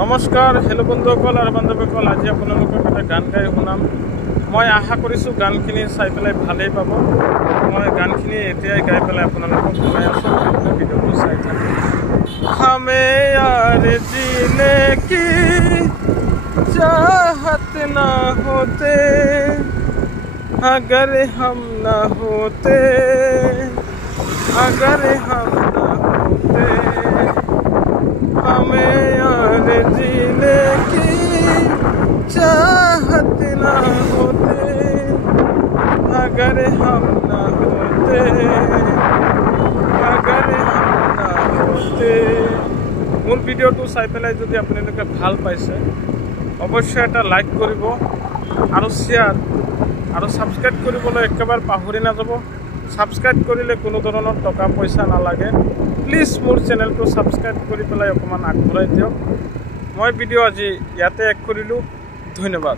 নমস্কাৰ হেল্ল' বন্ধুসকল আৰু বান্ধৱীসকল, আজি আপোনালোকক এটা গান গাই শুনাম। মই আশা কৰিছোঁ গানখিনি চাই পেলাই ভালেই পাব। মই গানখিনি এতিয়াই গাই পেলাই আপোনালোকক শুনাই আছোঁ। ভিডিঅ'টো চাই থাকক। हमें यार जीने की चाहत ना होते अगर हम ना होते, अगर हम ना होते। हमें यार जीने की चाहत ना होते अगर हम ना होते, अगर हम ना होते। मूल भिडिओটো চাই পেলাই যদি আপোনালোকে ভাল পাইছে অবশ্যই এটা লাইক কৰিব আৰু শেয়াৰ আৰু সাবস্ক্ৰাইব কৰিবলৈ একেবাৰে পাহৰি নাযাব। সাবস্ক্ৰাইব কৰিলে কোনো ধৰণৰ টকা পইচা নালাগে। প্লিজ মোৰ চেনেলটো সাবস্ক্ৰাইব কৰি পেলাই অকমান আগবঢ়াই দিয়ক। মই ভিডিও আজি ইয়াতে এক কৰিলোঁ। ধন্যবাদ।